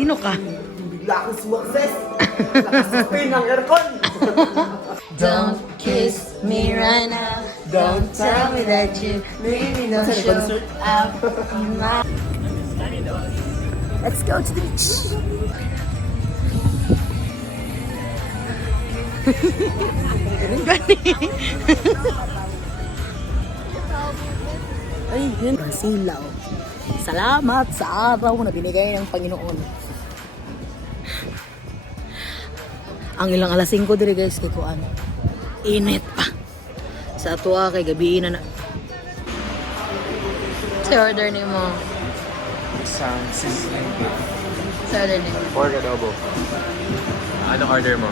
Sino ka? Bigla akong sumakses. Nakasupin ng aircon. Don't kiss me right now. Don't tell me that you really don't show up in my... Let's go to the beach. Ay, yun. Silaw. Salamat sa araw na binigay ng Panginoon. Ang ilang alas 5 diri guys kay kuan. Init pa. Sa ato kay gabi na. Sa order ni mo. Isang sizzling beef. Sa order ni mo. Pork adobo. Anong order mo?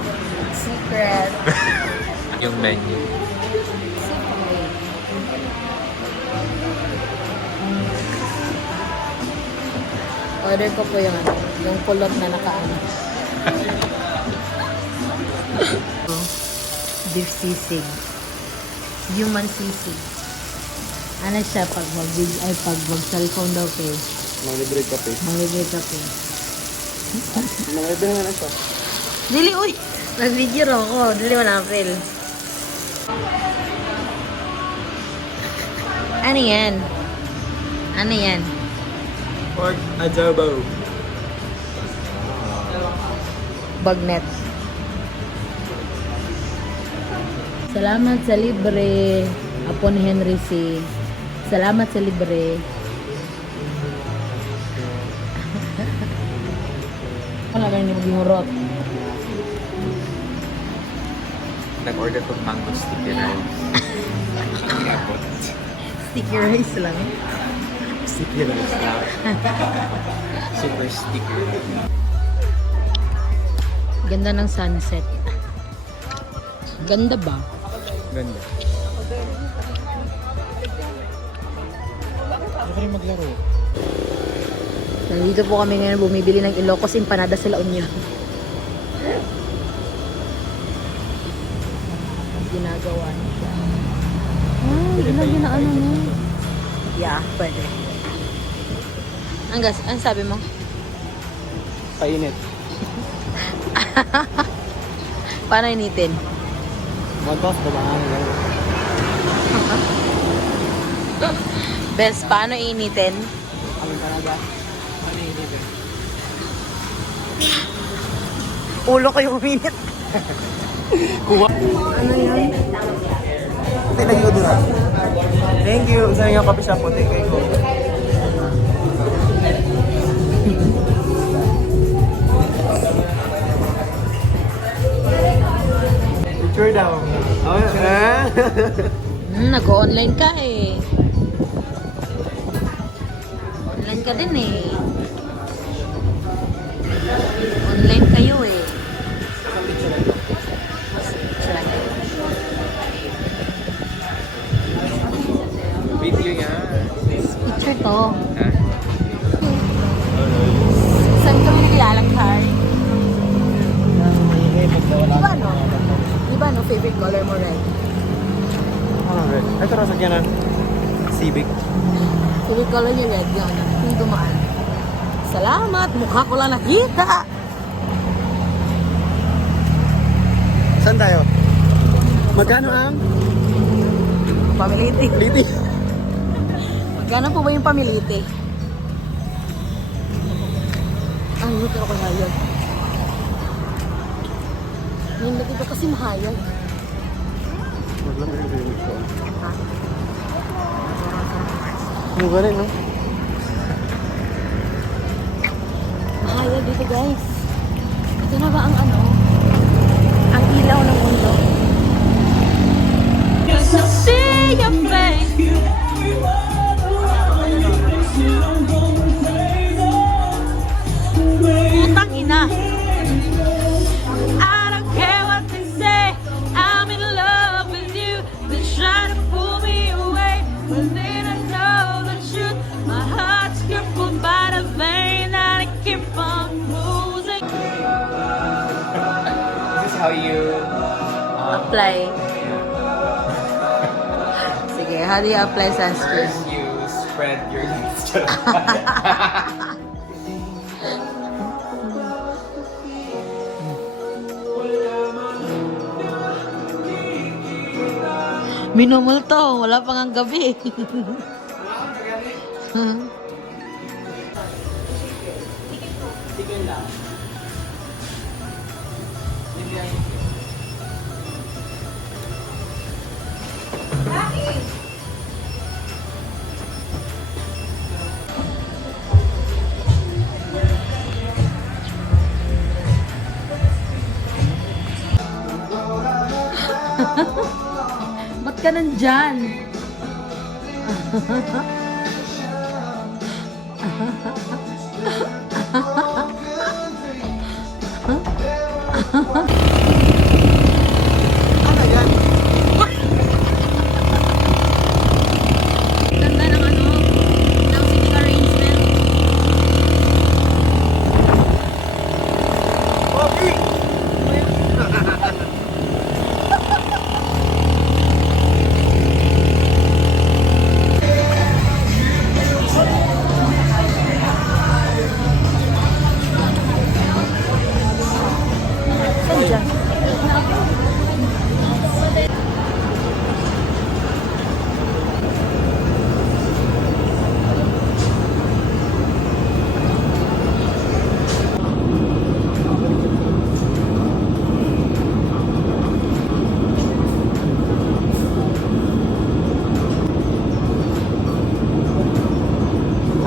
Secret. Yung menu. Order ko po yung ano, yung kulot na nakaano. Beef sisig. Human sisig. Ano siya pag cellphone daw kayo? Mga libre kape. Manglibre ka po. Mga libre nga na siya. Dili, uy! Nag-video raw ako. Dili mo na April. Ano yan? Ano yan? Pork adobo. Bagnet. Salamat sa libre. Apo ni Henry C. Salamat sa libre. Wala ka hindi mag-imurot. Nag-order ko mango sticky rice. Inabot. Sticky rice lang. Sticky rice lang. Super sticky. Ganda ng sunset. Ganda ba? Ganda. Ano ka rin maglaro? Nandito po kami ngayon bumibili ng Ilocos Empanadas sa La Union. Ginagawa niya siya. Ilang ginaano mo? Yeah, pwede. Ang sabi mo? Painit. Paano initin? One toss ba ba? Best, paano initin? Ang talaga. Ano yung libre? Ulo ko yung uminit. Kuha. Ano yun? Thank you, Dura. Thank you. Saan nga kape siya po? Thank you. Picture daw. Nag-online ka eh. Online ka din eh. Online kayo eh. Video nga. Picture to. Ha? Saan kami naglalakar? Diba no? Diba no? Favorite color mo red? Ano red? Ito na sakyanan. Civic. Favorite color niya red yun. Yung dumaan. Salamat! Mukha ko lang nakita! Saan tayo? Magkano ang? Pamiliti. Liti. Magkano po ba yung pamiliti? Ay, hindi ko hayag. Hindi ko kasi mahayag. Maglamig yung ito. Ha? Ano ba rin, no? Mahayag dito guys. Ito na ba ang ano? Ang ilaw ng mundo. See your face. Putang ina. I don't care what they say. I'm in love with you. They're trying to pull me away, but they don't know the truth. My heart's crippled by the vein that I keep on losing. This is how you Apply. Sige, how do you apply sunscreen? first you spread your legs. Minumulto, wala pang ang gabi. Ba't ka nandyan? Ano yan? Ganda ng ano, ng seating arrangement. Pogi! Saan dyan?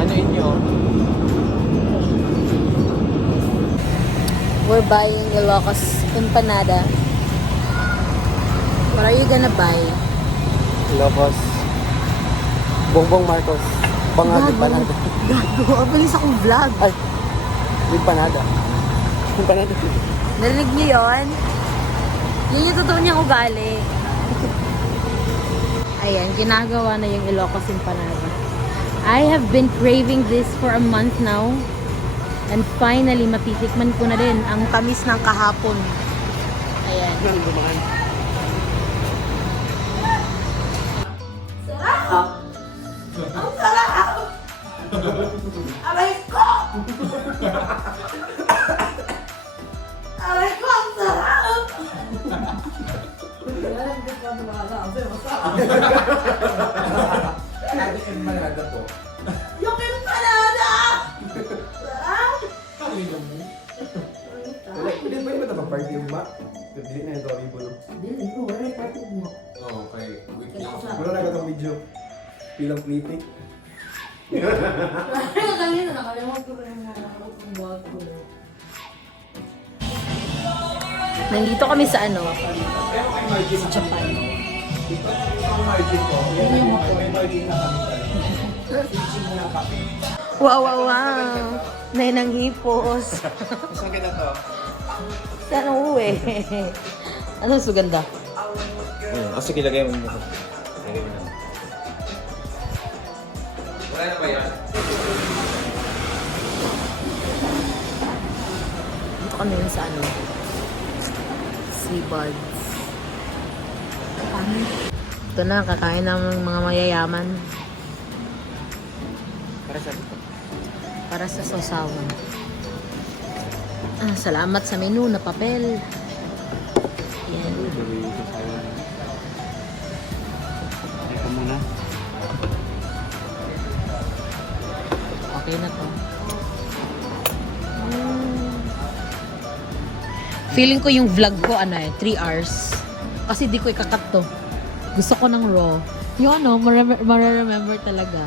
Ano inyo? We're buying Ilocos empanada. What are you gonna buy? Locos. Bongbong Marcos. Pangalan panada. Gago, abilis akong vlog. Ay, yung panada. Yung panada. Narinig niyo yun? Yun yung totoo niyang ugali. Ayan, ginagawa na yung Ilocos empanada. I have been craving this for a month now. And finally, matitikman ko na din ang tamis ng kahapon. Ayan. Ano dumaan? Aray ko! Aray ko, ang sarap! Yung empanada! Sarap! Pwede ba yung matapag-party yung ma? Dili na yung Toribo, no? Dili ko, wala yung party mo. Oo, okay. Wala na katong video. Pilang plitik. Kanina, nakalimutan ko rin mga buwag ko. Nandito kami sa ano? Sa Japan. Wow, wow, wow. Nainang hipos. Saan kita to? Saan uwi? Anong suganda? Kasi kilagay mo mo. Lagay mo na. Wala na ba yan? Dito kami yun sa ano? Seabuds. Ito na, kakain ng mga mayayaman. Para sa dito. Para sa sausawan. Ah, salamat sa menu na papel. Yan. Ito muna. Okay na to. Feeling ko yung vlog ko, 3 hours. Kasi di ko ikakat to. Gusto ko ng raw. Yung mararemember talaga.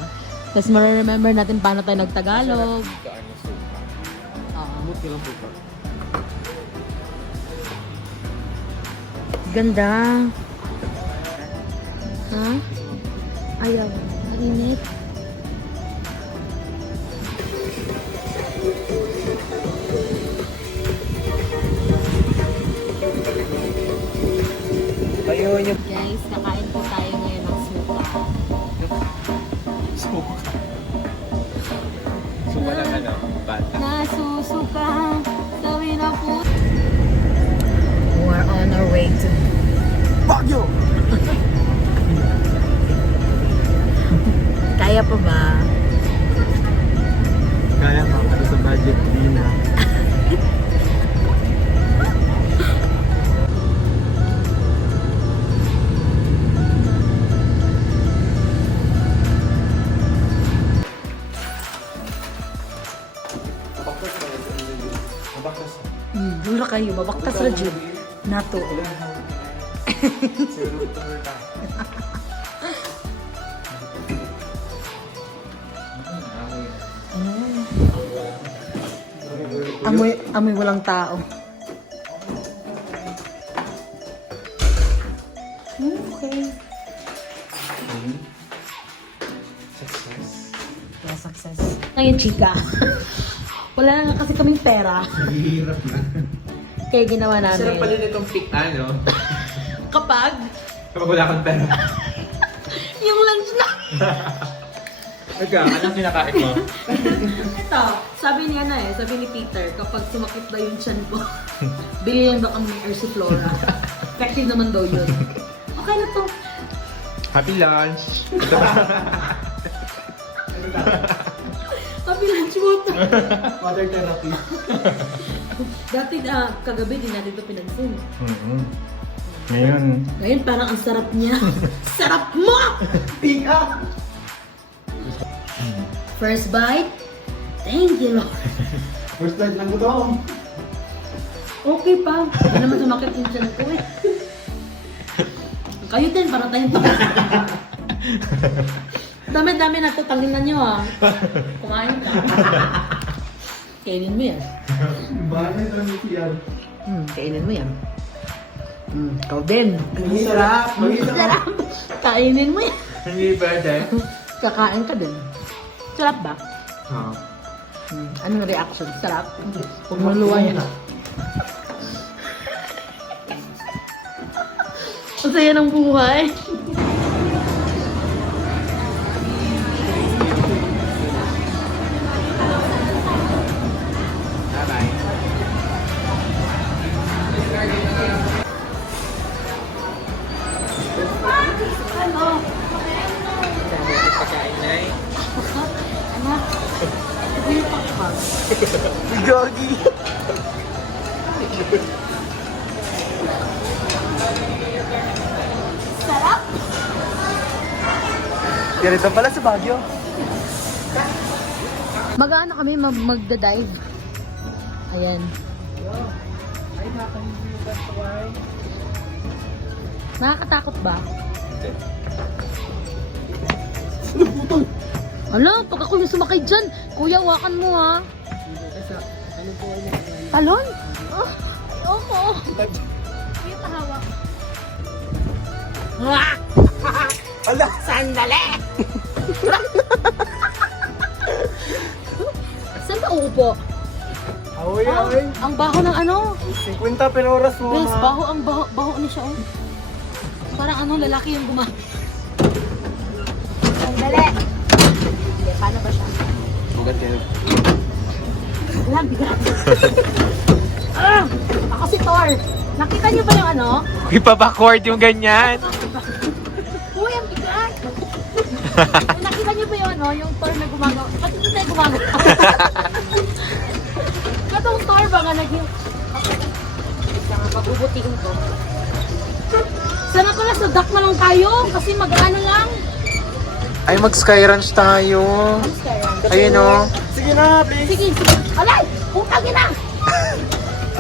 Tapos mararemember natin paano tayo nagtagalog. Dito ano suka. Oo. Buti lang po pa. Ganda. Ha? Ayaw. Mainit. Ayun yung Guys, kakain po tayo ngayon ng suka. Suka. Suka lang ano? Bata. Nasusuka. Sabi na po. We're on our way to Baguio! Kaya Baklas. Dula kayo, babaktas ra jud. Nato. Amoy walang tao. Okay. Success. Yeah, success. Ngayon, chika. Wala na nga kasi kaming pera. Hirap na. Kaya ginawa Sarap pa namin. din itong pick, ano? Kapag Kapag wala kang pera. yung lunch na. Ikaw, anong kinakain mo? Ito, sabi niya na sabi ni Peter, kapag sumakit daw yung tiyan ko, bili lang daw kami ng Ersiflora. Effective naman daw yun. Okay na to. Happy lunch! Ito Happy lunch mo. Water therapy. Dati kagabi din natin ito pinansin. Ngayon. Ngayon parang ang sarap niya. Sarap mo! Tika! First bite. Thank you, Lord. First night lang gutom. Okay pa. Hindi naman sumakit yung tiyan ko eh. Kayo din, parang tayong tapos. Dami-dami na ito, tanginan nyo ah. Kumain ka. Kainin mo yan. Bakit ang yan? Kainin mo yan. Ikaw din. Ang sarap! Sarap. Kainin mo yan. Hindi pwede. Kakain ka din. Sarap ba? Oo. Anong reaction? Sarap? Huwag mo luwayan. Ang saya ng buhay. Bye-bye. Ano? Pagkain na eh. Anak? Ito yung pakpak. Gogi! Sarap? Ganito pala sa Baguio. Mag-ano kami, magda-dive. Ayan. Nakakatakot ba? Ala, pag ako yung sumakay dyan, kuya, wakan mo ha. Talon? Oh, opo. Kuya, pahawak. Ala! Sandali! Saan ba uupo? Aoy, aoy. Ang baho ng ano? 50 per oras mo, Yes, ma. baho ang baho ni siya. Oh. Parang ano, lalaki yung guma. Sandali! Hindi, paano ba siya? Bugat kayo. Wala, bigat. Ako si Thor. Nakita niyo ba yung ano? Ipa-backward yung ganyan. Uy, ang bigat! Nakita niyo ba yung ano? Yung Thor na gumagawa? Pati ito tayo gumagawa. Katong Thor ba nga naging... Saka pag-ubutihin ko. Sana pala sa duck na lang tayo kasi mag-ano lang. Ay, mag-sky ranch tayo. Ayun o. Sige na, please. Sige, sige. Alay! Putangin na!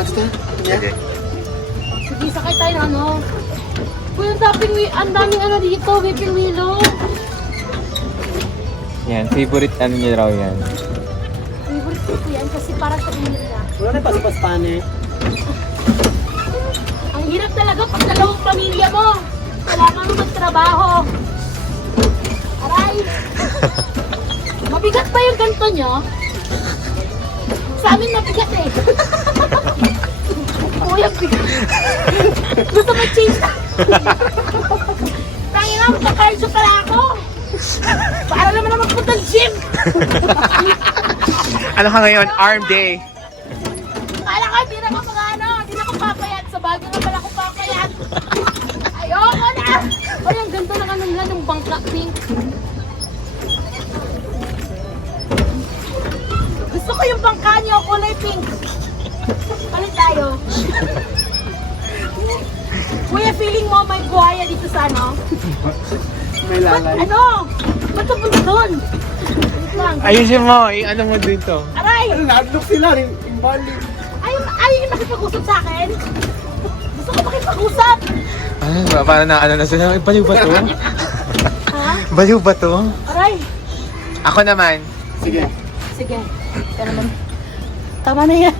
Sige. Sige, sakay tayo ng ano. Uy, ang daming ano dito, whipping willow. Yan, favorite ano niya raw yan. Favorite ko yan kasi parang sa kanila. Wala na pas-paspan eh. Ang hirap talaga pag dalawang pamilya mo. Kailangan mo magtrabaho. Aray! Mabigat pa yung ganito nyo? Sa amin mabigat eh. Uy, ang bigat. Gusto mo change na? Tangin na, magka-cardio pala ako. Para naman na magpunta ng gym. Ano ka ngayon? Arm day. Kala ka, di na ako mga ano, di na ako papayat. Sa bagyo na pala ako papayat. Ayoko na! Ay, ang ganda ng ano nila, ng bangka pink. Gusto ko yung bangka niyo, kulay pink. Palit tayo. Kuya, feeling mo may buhaya dito sa ano? May lalay. Ano? Ba't napunta doon? Wait lang. Ayusin mo. Ano mo dito? Aray! Ano, na-adlock sila. Yung bali. Ayaw Ayaw niyo makipag-usap sa akin? Gusto ko makipag-usap! Parang na ano na sila. Baliw ba to? Ha? Baliw ba to? Aray! Ako naman. Sige. Sige. Kaya naman. Tama na yan.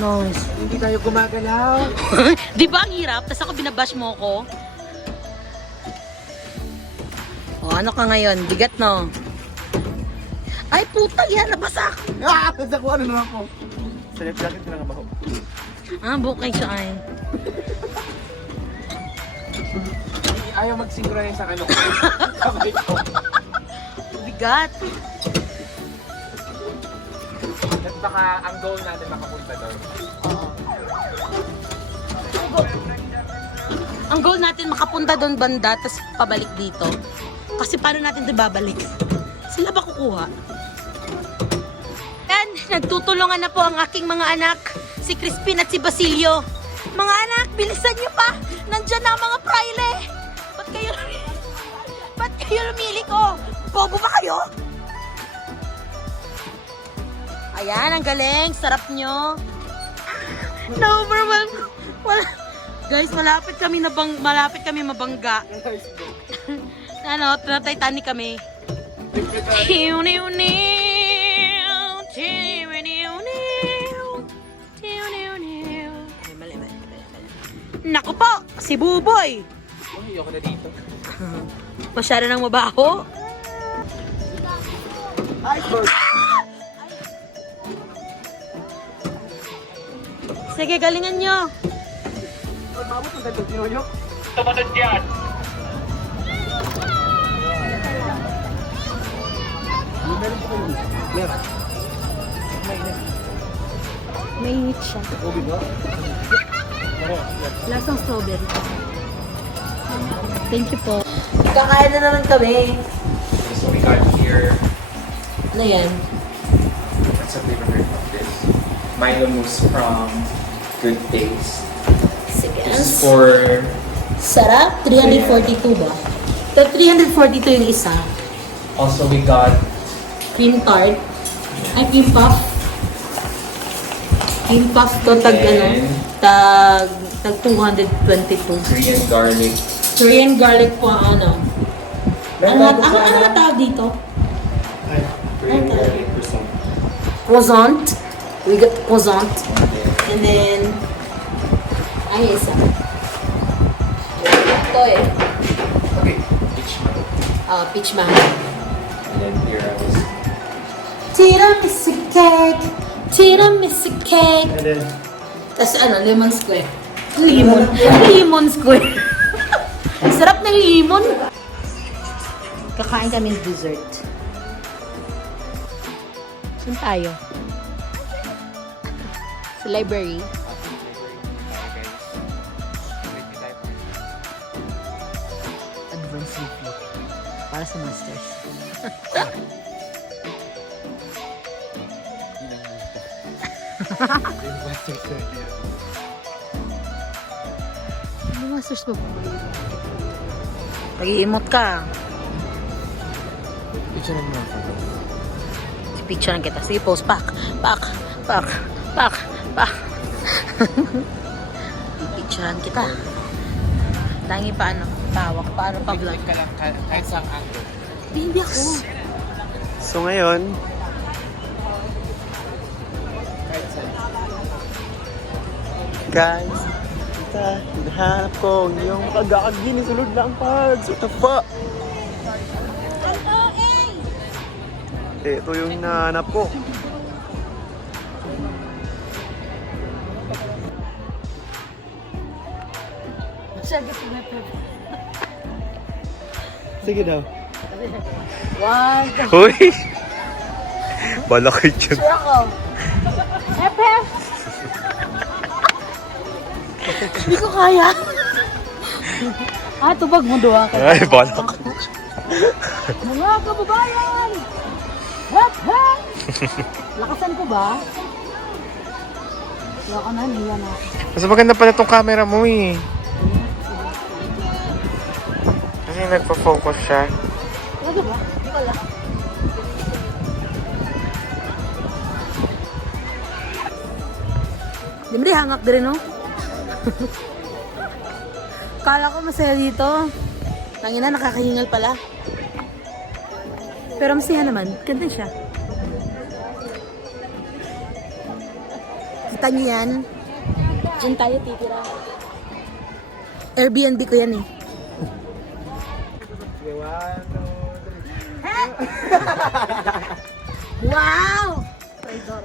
Nice. Hindi tayo gumagalaw. Di ba ang hirap? Tapos ako binabash mo ko. O ano ka ngayon? Bigat no? Ay putang yan! Nabasak! Ah! Nakuha na naman ako. Sa left jacket na lang ako. Ah, bukay siya ay. Ayaw mag-synchronize sa ano. Kamay ko. Bigat. At baka ang goal natin makapunta doon. Ang goal natin makapunta doon banda, tapos pabalik dito. Kasi paano natin ito babalik? Sila ba kukuha? Yan, nagtutulungan na po ang aking mga anak, si Crispin at si Basilio. Mga anak, bilisan niyo pa! Nandyan na ang mga praile! Ba't kayo lumili ko? Bobo ba kayo? Ayan, ang galing. Sarap nyo. Na-overwhelm ko. Guys, malapit kami mabangga. Ano, na-Titanic kami. Naku po, si Buboy. Ayoko na dito. Masyado nang mabaho. Sige, galingan nyo. Mabot ang ganda tinoyo. Meron. Mainit siya. Ubi ba? Lasang strawberry. Thank you po. Kakain na naman kami. So we got here. Ano yan? What's the flavor of this? Milo mousse from Good Taste. Sige. This is for Sarap. 342 ba? 342 yung isa. also we got Cream tart. Ay, cream puff. Cream puff to tag ano? Tag 222. Korean garlic. Korean garlic po ang ano. Ano na tawag dito? Korean garlic croissant. Croissant. We got croissant. And then, ay, isa. Ito eh. Okay. Peach mango. Peach mango. And then here I was. Tiramisu cake. Tiramisu cake. And then, Tapos ano, lemon square. Lemon. Lemon square. Sarap ng lemon. Kakain kami ng dessert. Saan tayo? Sa library. Advanced review. Para sa masters. Ano masters mo? Pag-iimot ka. Picture mo ako. Picturean kita. Sige, post. Pak. Picturean kita. Tangi pa ano? Tawak. Paano pa vlog? ka lang kahit sa angle. Hindi ako. So ngayon, guys, hinahanap ko yung pag-aagin ni sulod lang pags. What the fuck? Ito yung hinahanap ko. Sige daw. One. Hoy! Balakit yun. Sure ako. Hep. Hindi ko kaya. Tubag mo doon ka. Ay, balak. Mga kababayan! Hep! Lakasan ko ba? Wala ka na, hiya na. Mas maganda pala tong camera mo eh. Kasi nagpa-focus siya. Talaga ba? Di ba di hangak din, no? Kala ko masaya dito. Tangina, nakakahingal pala. Pero masaya naman. Ganda siya. Kita niyo yan? Diyan tayo titira. Airbnb ko yan eh. Wow! Traitor.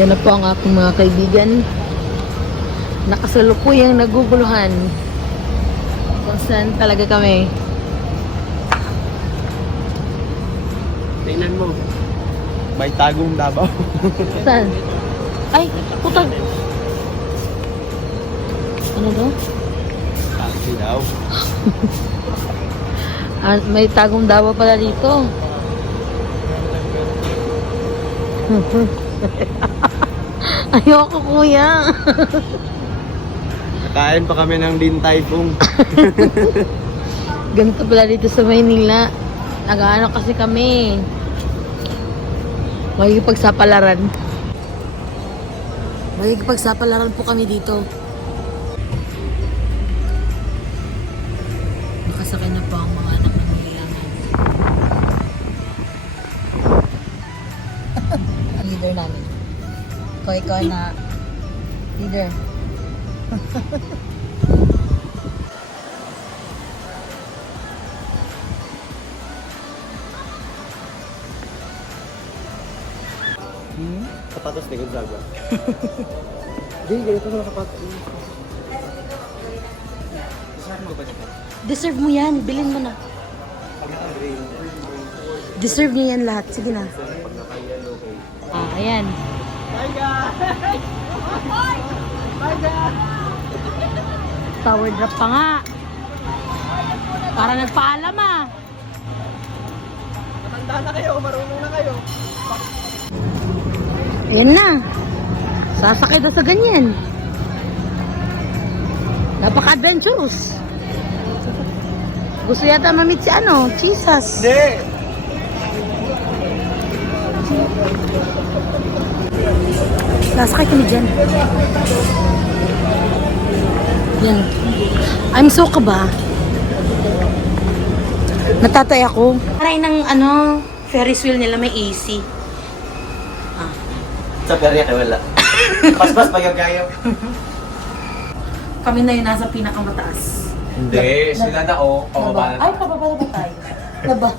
Yan na po ang aking mga kaibigan. Nakasalukuyang naguguluhan. Kung saan talaga kami. Tingnan mo. May tagong Davao. Saan? Ay, putang. Ano daw? Taxi daw. May tagong Davao pala dito. Ayoko, kuya. Nakain pa kami ng Din Tai Fung. Ganito pala dito sa Maynila. Nag-ano kasi kami. Magkikipagsapalaran. Magkikipagsapalaran po kami dito. Nakasakay na po ang mga anak ng Maynila. Leader namin. Ikaw na leader. Sapatos ni Gonzaga. Hindi, ganito na sapatos. Deserve mo yan. Bilhin mo na. Deserve niya yan lahat. Sige na. Ayan. Bye guys! Bye guys! Tower drop pa nga. Para nagpaalam ah. Matanda na kayo, marunong na kayo. Ayan na. Sasakay daw sa ganyan. Napaka-adventurous. Gusto yata mamit si Jesus. Hindi! Sasakay kami dyan. Yan. I'm so kaba. Natatay ako. Maray ng Ferris wheel nila may AC. Sa perya kayo wala. Pas-pas pagagayaw. Kami na yung nasa pinakamataas. Hindi, sila na pababa na. Ay, pababa na ba tayo? Baba.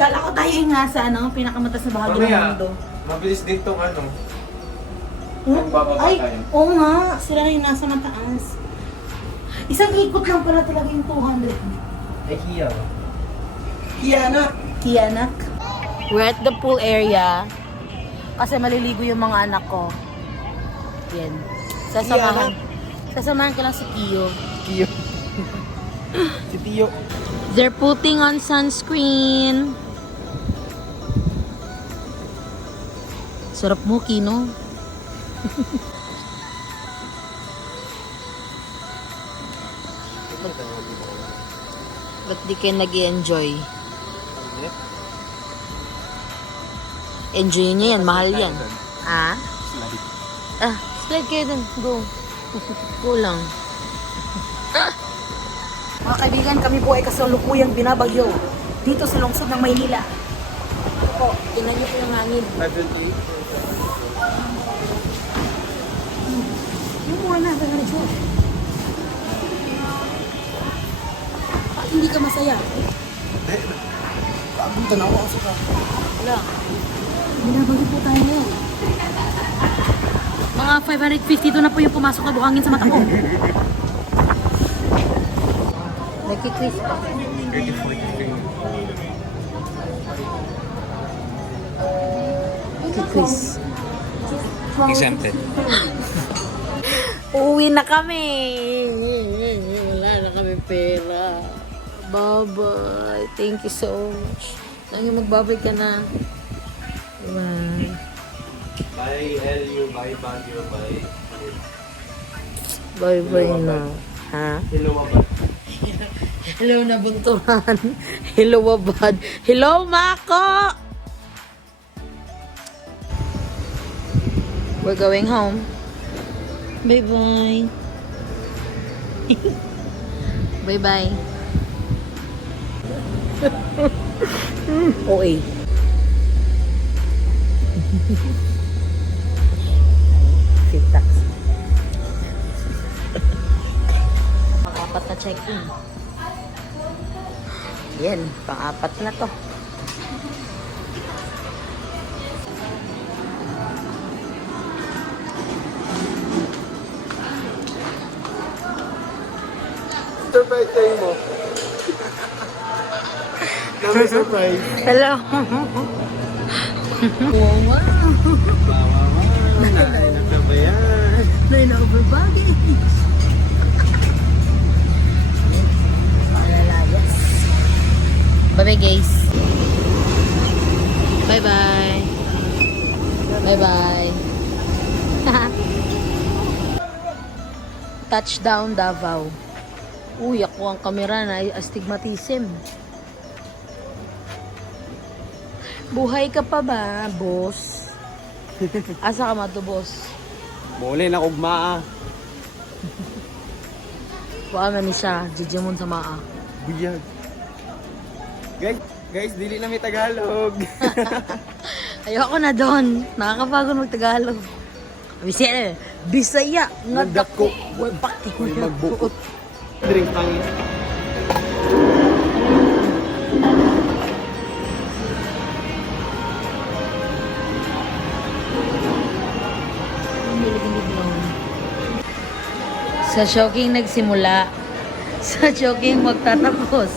Kala ko tayo yung nasa pinakamataas na bahagi ng Mamaya, mundo. mabilis din tong Hmm? bababa Ay, tayo. oo nga. Sila yung nasa mataas. Isang ikot lang pala talaga yung 200. Ay, hiyaw. Hiyanak! Tiyanak. We're at the pool area. Kasi maliligo yung mga anak ko. Yan. Sasamahan ko lang si Kiyo. Tiyo. Si Tiyo. They're putting on sunscreen. Sarap mo, Kino. Ba't di kayo nag-i-enjoy? Enjoy niya yan, mahal yan. Ah? Slide kayo dun. Go. Kulang. Mga kaibigan, kami po ay kasalukuyang binabagyo dito sa lungsod ng Maynila. Ito po, tingnan niyo po yung hangin. Yung muna na, ganun siya. Bakit hindi ka masaya? Pagpunta na ako kasi ka. Wala. Binabagyo po tayo ngayon. Mga 552 na po yung pumasok na buhangin sa mata ko. Nagkikris pa. Nagkikris. Exempted. Uuwi na kami. Wala na kami pera. Bye-bye. Thank you so much. Nang magbabay ka na. Bye. Bye, LU. Bye, Baguio. Bye. Bye-bye na. Ha? Hello, Abad. Hello na bunturan. Hello, Abad. Hello, Mako! We're going home. Bye-bye. Bye-bye. Okay. Fit-tax. Pang-apat na check-in. Yan, pang-apat na to. Surprise tayo mo. Kami surprise. Hello. Wow, wow. Nainak na ba yan? May over baggage. Yes. Bye-bye, guys. Bye-bye. Bye-bye. Touchdown, Davao. Uy, ako ang kamera na astigmatism. Buhay ka pa ba, boss? Asa ka mato, boss? Muli na kugmaa. Wala na ni siya. Jijimon sa maa. Buyag. Guys, dili na may Tagalog. Ayoko na doon. Nakakapagod mag-Tagalog. Bisaya. Bisaya. Nagdako. Uy, bakit ko Uy, na magbukot. Drink pangin. Sa shocking nagsimula. Sa shocking magtatapos.